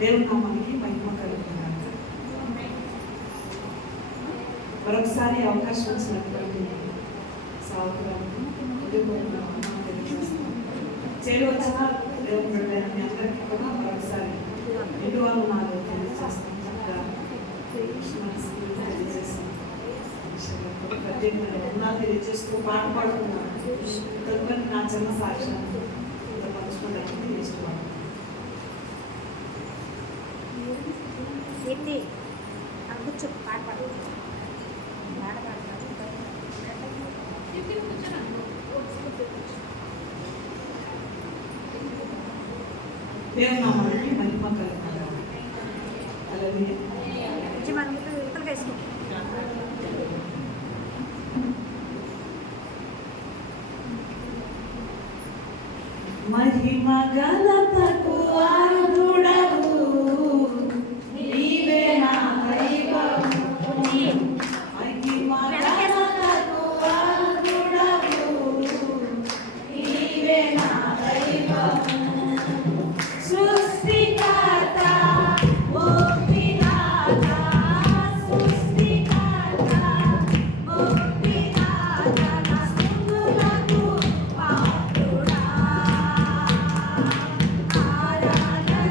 దేవుని నామానికి మహిమ కలుగుతుంది. మరొకసారి అవకాశం ఇచ్చినటువంటి సాగురాలను చేరు వచ్చిన దేవుని బిడ్డలైన మీ అందరికీ కూడా మరొకసారి ఇంటి వాళ్ళు నాలో తెలియజేస్తాం. చక్కగా తెలియజేస్తాం. ప్రత్యేకమైన వందనాలు తెలియజేస్తూ పాట పాడుతున్నాను. తదుపరి నా చిన్న సాక్ష్యాన్ని పంచుకోవడానికి ఇష్టపడతాను. పాట పాడు దేవుని నామానికి మహిమ కలుగుతుంది. హల్లెలూయా. మహిమ ఘనతకు అర్హుడవు నీవే నా దైవము. మహిమ ఘనతకు అర్హుడవు నీవే నా దైవము. సృష్టికర్త ముక్తిదాత సృష్టికర్త ముక్తిదాత నా స్తుతులకు పాత్రుడా. ఆరాధన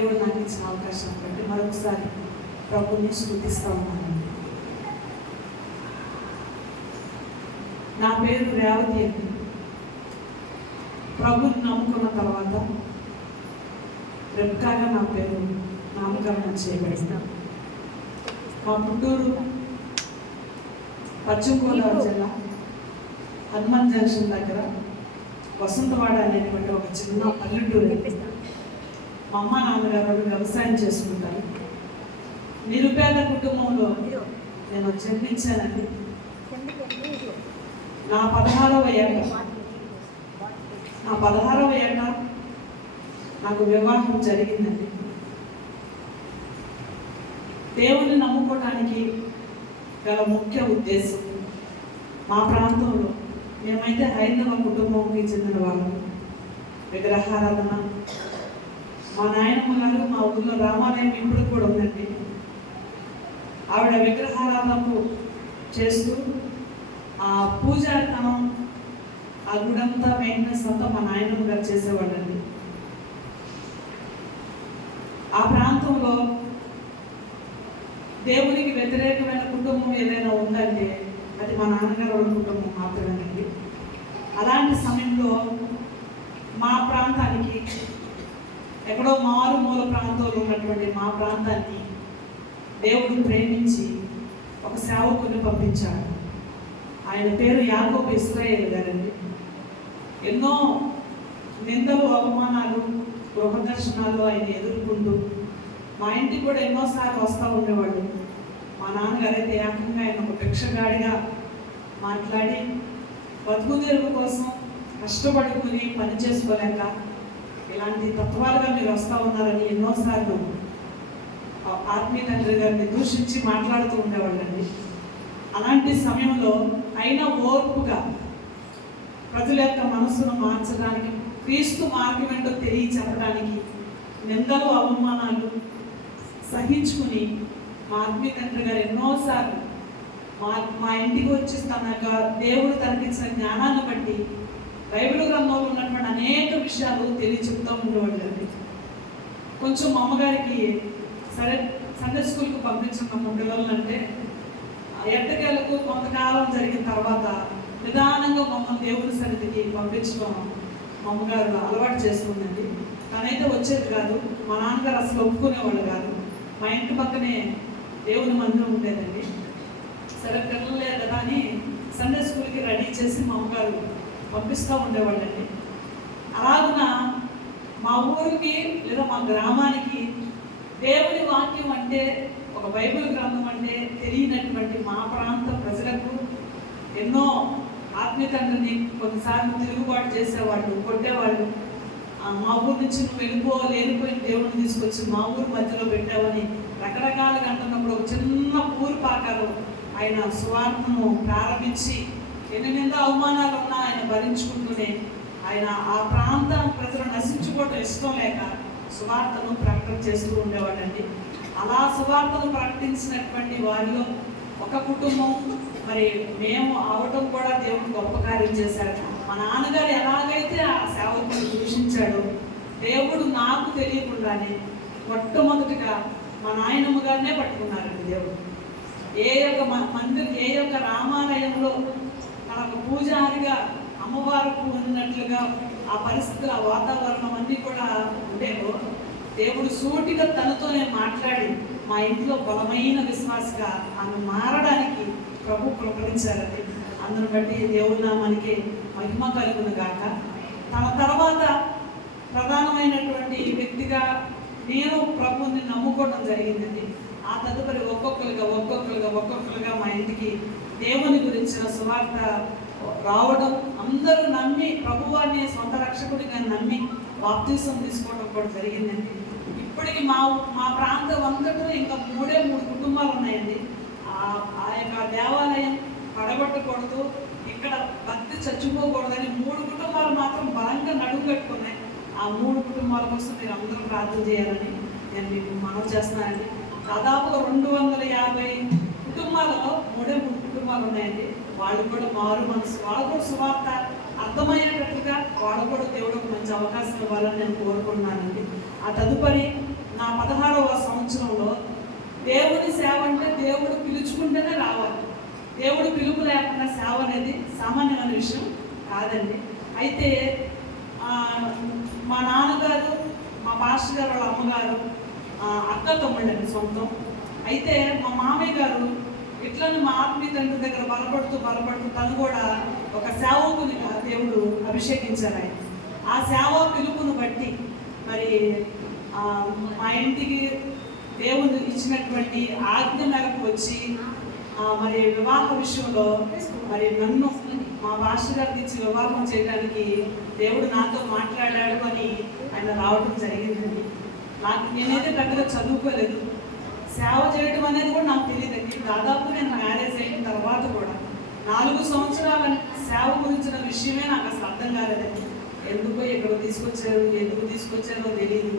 దేవుడు నాకు ఇచ్చిన అవకాశం బట్టి మరొకసారి ప్రభుని స్తుతిస్తూ ఉన్నాను. నా పేరు రేవతి అండి. ప్రభుని నమ్ముకున్న తర్వాత రెబ్కాగా నా పేరు నామకరణం చేయబడిస్తాను. మా పుట్టూరు పశ్చిమ గోదావరి జిల్లా హనుమాన్ జంక్షన్ దగ్గర వసంతవాడ అనేటువంటి ఒక చిన్న పల్లెటూరు. మా అమ్మ నాన్నగారు వ్యవసాయం చేసుకుంటారు. నిరుపేద కుటుంబంలో నేను జన్మించానండి. నా 16వ ఏట నాకు వివాహం జరిగిందండి. దేవుని నమ్ముకోవడానికి గల ముఖ్య ఉద్దేశం, మా ప్రాంతంలో మేమైతే హైందవ కుటుంబంకి చెందిన వాళ్ళం. విగ్రహారాధన, మా నాయనమ్మ గారు మా ఊళ్ళో రామాలయం ఇప్పుడు కూడా ఉందండి. ఆవిడ విగ్రహారాధనకు చేస్తూ ఆ పూజారితనం, ఆ గుడంతా మెయింటెనెన్స్ అంతా మా నాయనమ్మ గారు చేసేవాళ్ళండి. ఆ ప్రాంతంలో దేవునికి వ్యతిరేకమైన కుటుంబం ఏదైనా ఉందంటే అది మా నాన్నగారు వాళ్ళ కుటుంబం మాత్రమేనండి. అలాంటి సమయంలో మా ప్రాంతానికి, ఎక్కడో మారుమూల ప్రాంతంలో ఉన్నటువంటి మా ప్రాంతాన్ని దేవుడు ప్రేమించి ఒక సేవకుని పంపించాడు. ఆయన పేరు యాకోబు ఇశ్రాయేల్ గారండి. ఎన్నో నిందలు, అవమానాలు, గృహ దర్శనాల్లో ఆయన ఎదుర్కొంటూ మా ఇంటికి కూడా ఎన్నోసార్లు వస్తూ ఉండేవాళ్ళు. మా నాన్నగారైతే ఏకంగా ఆయన ఒక భిక్షగాడిగా మాట్లాడి బతుకు తెరువు కోసం కష్టపడుకుని పని చేసుకోలేక ఇలాంటి తత్వాలుగా మీరు వస్తూ ఉన్నారని ఎన్నోసార్లు ఆత్మీయ తండ్రి గారిని దూషించి మాట్లాడుతూ ఉండేవాళ్ళండి. అలాంటి సమయంలో అయినా ఓర్పుగా ప్రజల యొక్క మనసును మార్చడానికి, క్రీస్తు మార్గం ఏంటో తెలియచెప్పడానికి నిందలు, అవమానాలు సహించుకుని మా ఆత్మీయ తండ్రి గారు ఎన్నోసార్లు మా ఇంటికి వచ్చి తన దేవుడు తనకిచ్చిన జ్ఞానాన్ని బట్టి బైబిల్ గ్రంథంలో ఉన్నటువంటి అనేక విషయాలు తెలియచెప్తూ ఉండేవాళ్ళండి. కొంచెం మా అమ్మగారికి సరే సండే స్కూల్కి పంపించిన పిల్లలంటే ఎట్టకేలకు కొంతకాలం జరిగిన తర్వాత నిదానంగా మమ్మల్ని దేవుడి సన్నిధికి పంపించడం మా అమ్మగారు అలవాటు చేసుకుందండి. తనైతే వచ్చేది కాదు, మా నాన్నగారు అసలు ఒప్పుకునేవాళ్ళు కాదు. మా ఇంటి పక్కనే దేవుని మందిరం ఉండేదండి. సరే పిల్లలే కదా అని సండే స్కూల్కి రెడీ చేసి మా అమ్మగారు పంపిస్తూ ఉండేవాళ్ళండి. అలాగున మా ఊరికి లేదా మా గ్రామానికి దేవుని వాక్యం అంటే, ఒక బైబిల్ గ్రంథం అంటే తెలియనటువంటి మా ప్రాంత ప్రజలకు ఎన్నో ఆత్మీయ తండ్రిని కొన్నిసార్లు తిరుగుబాటు చేసేవాళ్ళు, కొట్టేవాళ్ళు. మా ఊరు నుంచి నువ్వు లేనిపోయిన దేవుడిని తీసుకొచ్చి మా ఊరు మధ్యలో పెట్టావని రకరకాలుగా అంటున్నప్పుడు ఒక చిన్న ఊరు పాకాలు ఆయన సువార్తను ప్రారంభించి ఎన్ని నింద అవమానాలు ఉన్నా ఆయన భరించుకుంటూనే ఆయన ఆ ప్రాంత ప్రజలు నశించుకోవడం ఇష్టం లేక సువార్తను ప్రకటన చేస్తూ ఉండేవాడండి. అలా సువార్తను ప్రకటించినటువంటి వారిలో ఒక కుటుంబం, మరి మేము అవటం కూడా దేవుడు గొప్ప కార్యం చేశాడు. మా నాన్నగారు ఎలాగైతే ఆ సేవకుని దూషించాడో దేవుడు నాకు తెలియకుండానే మొట్టమొదటిగా మా నాయనమ్మ గారినే పట్టుకున్నారండి. దేవుడు ఏ యొక్క రామాలయంలో తనకు పూజారిగా అమ్మవారికి ఉన్నట్లుగా ఆ పరిస్థితులు, ఆ వాతావరణం అన్నీ కూడా ఉండేవో దేవుడు సూటిగా తనతోనే మాట్లాడి మా ఇంట్లో బలమైన విశ్వాసగా ఆమె మారడానికి ప్రభు కృపణించారండి. అందును బట్టి దేవుడు నామానికి మహిమ కలుగును గాక. తన తర్వాత ప్రధానమైనటువంటి వ్యక్తిగా నేను ప్రభుని నమ్ముకోవడం జరిగిందండి. ఆ తదుపరి ఒక్కొక్కరుగా మా ఇంటికి దేవుని గురించిన సువార్త రావడం, అందరూ నమ్మి ప్రభువాన్ని సొంత రక్షకుడిగా నమ్మి బాప్తిసం తీసుకోవడం కూడా జరిగిందండి. ఇప్పటికి మా ప్రాంతం అంతటా ఇంకా 3 కుటుంబాలు ఉన్నాయండి. ఆ యొక్క దేవాలయం పడగొట్టకూడదు, ఇక్కడ భక్తి చచ్చిపోకూడదని 3 కుటుంబాలు మాత్రం బలంగా నడుము కట్టుకున్నాయి. ఆ 3 కుటుంబాల కోసం మీరు అందరూ ప్రార్థన చేయాలని నేను మీకు మనవి చేస్తున్నానండి. దాదాపుగా 250 కుటుంబాలలో 3 కుటుంబాలు ఉన్నాయండి. వాళ్ళు కూడా మారు మనసు, వాళ్ళు కూడా సువార్త అర్థమయ్యేటట్లుగా వాళ్ళు కూడా దేవుడు ఒక మంచి అవకాశం ఇవ్వాలని నేను కోరుకుంటున్నానండి. ఆ తదుపరి నా 16వ సంవత్సరంలో దేవుని సేవ అంటే దేవుడు పిలుచుకుంటేనే రావాలి. దేవుడు పిలుపు లేకుండా సేవ అనేది సామాన్యమైన విషయం కాదండి. అయితే మా నాన్నగారు, మా పాస్టర్ గారు వాళ్ళ అమ్మగారు అక్క తమ్ముళ్ళండి సొంతం. అయితే మా మామయ్య గారు ఇట్లని మా ఆత్మీయ తండ్రి దగ్గర బలపడుతూ తను కూడా ఒక సేవకునిగా దేవుడు అభిషేకించారు ఆయన. ఆ సేవ పిలుపును బట్టి మరి మా ఇంటికి దేవుడు ఇచ్చినటువంటి ఆజ్ఞ మేరకు వచ్చి మరి వివాహ విషయంలో మరి నన్ను మా పాస్టర్ గారికి ఇచ్చి వివాహం చేయడానికి దేవుడు నాతో మాట్లాడాడు అని ఆయన రావడం జరిగిందండి. నేనైతే పెద్దగా చదువుకోలేదు, సేవ చేయడం అనేది కూడా నాకు తెలియదండి. దాదాపు నేను మ్యారేజ్ అయిన తర్వాత కూడా 4 సంవత్సరాల సేవ గురించిన విషయమే నాకు అసలు అర్థం కాలేదండి. ఎందుకు తీసుకొచ్చారో తెలియదు.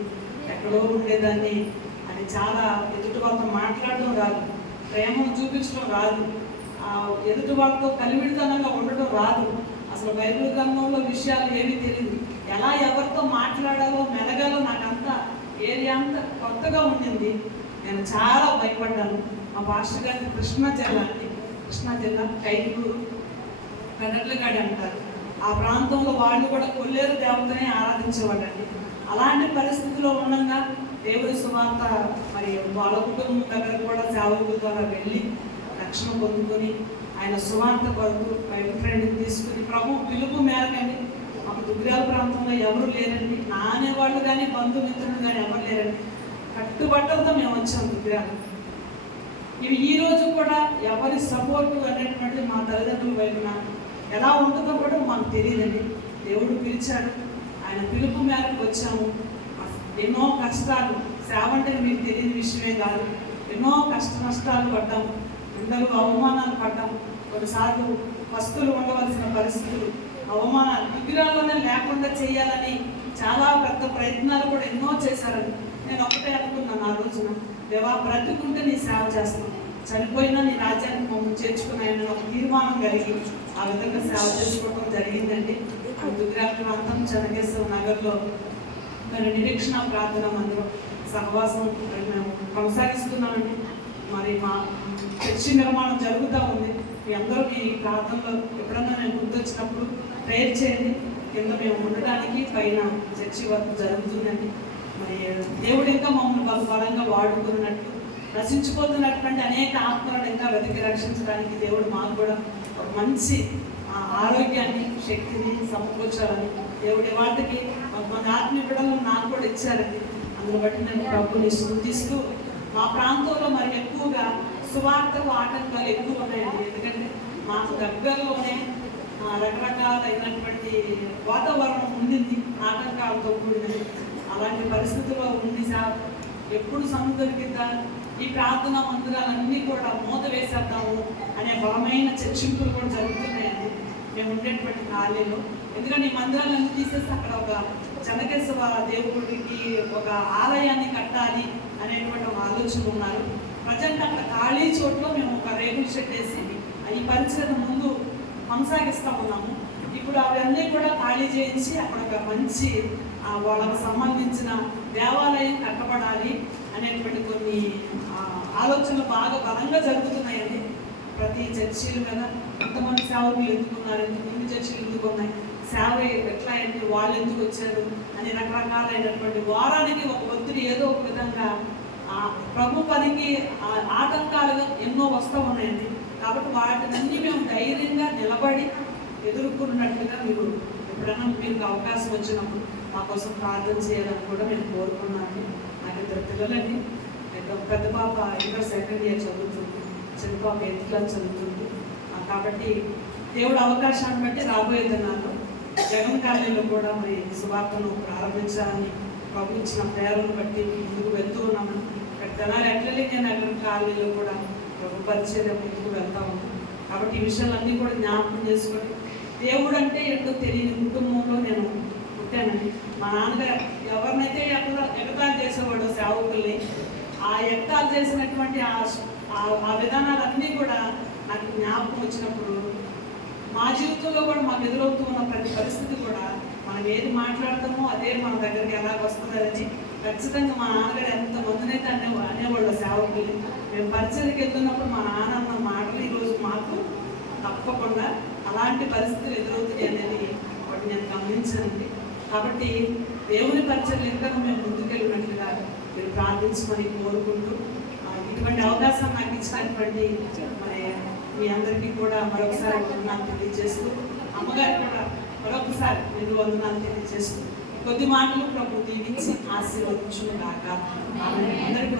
ఎక్కడో ఉండేదాన్ని. అది చాలా ఎదుటి వాళ్ళతో మాట్లాడడం రాదు, ప్రేమను చూపించడం రాదు, ఎదుటి వాళ్ళతో కలివిడితనంగా ఉండడం రాదు. అసలు బైబిల్ గ్రంథంలో విషయాలు ఏమీ తెలియదు. ఎలా ఎవరితో మాట్లాడాలో మెలగాలో నాకంతా ఏరియా అంతా కొత్తగా ఉండింది. నేను చాలా భయపడ్డాను. మా పాస్టర్ గారి కృష్ణా జిల్లా కైకూరు కన్నట్లగాడి అంటారు. ఆ ప్రాంతంలో వాళ్ళు కూడా కొల్లేరు దేవతనే ఆరాధించేవాళ్ళండి. అలాంటి పరిస్థితిలో ఉండగా దేవుడి సువార్త మరి వాళ్ళ కుటుంబం దగ్గర కూడా సేవకుల ద్వారా వెళ్ళి రక్షణ పొందుకొని ఆయన సువార్త కొరకు బైబిల్ ట్రైనింగ్ తీసుకుని ప్రభు పిలుపు మేరకండి. మాకు దుగ్గిరాల ప్రాంతంలో ఎవరు లేరండి, నానేవాళ్ళు కానీ బంధుమిత్రులు కానీ ఎవరు లేరండి. కట్టుబట్టలతో మేము వచ్చాం దుగ్గిరాల. ఇవి ఈ రోజు కూడా ఎవరి సపోర్టు అనేటువంటి మా తల్లిదండ్రుల వైపున ఎలా ఉంటుందో కూడా మాకు తెలియదండి. దేవుడు పిలిచాడు, ఆయన పిలుపు మేరకు వచ్చాము. ఎన్నో కష్టాలు, సేవ అంటే మీకు తెలియని విషయమే కాదు. ఎన్నో నష్టాలు పడ్డాము, ఎందరో అవమానాలు పడ్డాము. కొన్నిసార్లు వస్తువులు ఉండవలసిన పరిస్థితులు, అవమానాలు విగ్రహాల్లోనే లేకుండా చేయాలని చాలా పెద్ద ప్రయత్నాలు కూడా ఎన్నో చేశారని నేను ఒకటే అనుకున్నాను. ఆ రోజున దేవా బ్రతుకుంటే నీ సేవ చేస్తాను, చనిపోయినా నీ రాజ్యానికి మమ్మల్ని చేర్చుకున్నాయని ఒక తీర్మానం కలిగి ఆ విధంగా సేవ చేసుకోవడం జరిగిందండి. దుగ్గిరాల ప్రాంతం చెన్నకేశ్వర నగర్లో మరి నిరీక్షణ ప్రార్థన మందిరం సహవాసం మేము కొనసాగిస్తున్నామండి. మరి మా చర్చి నిర్మాణం జరుగుతూ ఉంది. మీ అందరూ ఈ ప్రాంతంలో ఎప్పుడన్నా నేను గుర్తొచ్చినప్పుడు ప్రేయర్ చేయండి. కింద మేము ఉండడానికి పైన చర్చి వర్క్ జరుగుతుందండి. మరి దేవుడు ఇంకా మమ్మల్ని బలంగా వాడుకున్నట్టు, నశించిపోతున్నటువంటి అనేక ఆత్మలను ఇంకా వెతికి రక్షించడానికి దేవుడు మాకు కూడా ఒక మంచి ఆరోగ్యాన్ని, శక్తిని సమకూర్చాలని దేవుడి వాటికి మన ఆత్మీయ బిడ్డలను నాకు కూడా ఇచ్చారండి. అందులో బట్టి నేను ప్రభుని స్తుతిస్తూ, మా ప్రాంతంలో మరి ఎక్కువగా సువార్తకు ఆటంకాలు ఎక్కువ ఉన్నాయండి. ఎందుకంటే మాకు దగ్గరలోనే రకరకాలైనటువంటి వాతావరణం ఉండింది, ఆటంకాలతో కూడినది. అలాంటి పరిస్థితుల్లో ఉంది సార్. ఎప్పుడు సమయం దొరికిద్దా ఈ ప్రార్థన మందిరాలన్నీ కూడా మూత వేసేద్దాము అనే బలమైన చర్చింపులు కూడా జరుగుతున్నాయండి మేము ఉండేటువంటి ఖాళీలో. ఎందుకంటే ఈ మందిరాలన్నీ తీసేసి అక్కడ ఒక చెన్నకేశ్వర దేవుడికి ఒక ఆలయాన్ని కట్టాలి అనేటువంటి ఒక ఆలోచన ఉన్నారు. ప్రజెంట్ అక్కడ ఖాళీ చోట్ల మేము ఒక రేకుల షెడ్ వేసి ఈ పరిచయం ముందు కొనసాగిస్తూ ఉన్నాము. ఇప్పుడు అవన్నీ కూడా ఖాళీ చేయించి అక్కడ ఒక మంచి వాళ్ళకు సంబంధించిన దేవాలయం కట్టబడాలి అనేటువంటి కొన్ని ఆలోచనలు బాగా బలంగా జరుగుతున్నాయండి. ప్రతి చర్చీల మీద ఎంతమంది సేవకులు ఎందుకున్నారు, ఎన్ని చర్చీలు ఎందుకున్నాయి, సేవ ఎట్లా అయింది, వాళ్ళు ఎందుకు వచ్చారు అని రకరకాలైనటువంటి వారానికి ఒక ఒత్తిడి ఏదో ఒక విధంగా ప్రభు పనికి ఆటంకాలుగా ఎన్నో వస్తూ ఉన్నాయండి. కాబట్టి వాటినన్నీ మేము ధైర్యంగా నిలబడి ఎదుర్కొన్నట్టుగా మీరు ఎప్పుడైనా మీకు అవకాశం వచ్చినప్పుడు మా కోసం ప్రార్థన చేయాలని కూడా నేను కోరుకున్నాను. నాకు 2 పిల్లలండి. పెద్ద పాప ఇంటర్ సెకండ్ ఇయర్ చదువుతుంది, చిన్న పాప 8th క్లాస్ చదువుతుంది. కాబట్టి దేవుడు అవకాశాన్ని బట్టి రాబోయే దినాల్లో జగన్ కాలనీలో కూడా మరి సువార్తను ప్రారంభించాలని ప్రభు ఇచ్చిన ప్రేరణను బట్టి ముందుకు వెళ్తూ ఉన్నామని. ఇక్కడ తెనాలి అట్లలింగ నగరం కాలనీలో కూడా ప్రభు పరిచయం ముందుకు వెళ్తా ఉన్నాం. కాబట్టి ఈ విషయాలన్నీ కూడా జ్ఞాపకం చేసుకొని, దేవుడు అంటే ఏంటో తెలియని కుటుంబంలో నేను పుట్టానండి. మా నాన్నగారు ఎవరినైతే ఎగతాళి చేసేవాడు సేవకుల్ని, ఆ ఎగతాళి చేసినటువంటి ఆ విధానాలన్నీ కూడా నాకు జ్ఞాపకం వచ్చినప్పుడు మా జీవితంలో కూడా మాకు ఎదురవుతూ ఉన్న ప్రతి పరిస్థితి కూడా మనం ఏది మాట్లాడతామో అదే మన దగ్గరికి ఎలా వస్తుందని ఖచ్చితంగా మా నాన్నగారు ఎంతమందినైతే అనేవాళ్ళు సేవకులు. మేము పరిచయకి వెళ్తున్నప్పుడు మా నాన్న అన్న మాటలు ఈరోజు మాకు తప్పకుండా అలాంటి పరిస్థితులు ఎదురవుతాయి అనేది ఒకటి నేను గమనించానండి. కాబట్టి దేవుని పరిచయం ఇంకా మేము ముందుకెళ్ళినట్లుగా మీరు ప్రార్థించమని కోరుకుంటూ ఇటువంటి అవకాశం నాకు ఇచ్చినటువంటి మరి మీ అందరికీ కూడా మరొకసారి వందనాలు తెలియజేస్తూ, అమ్మగారికి కూడా మరొకసారి మీరు వందనాలు తెలియజేస్తూ కొద్ది మాటలు ప్రభు దీవించి ఆశీర్వదించును గాక. ఆమె అందరికీ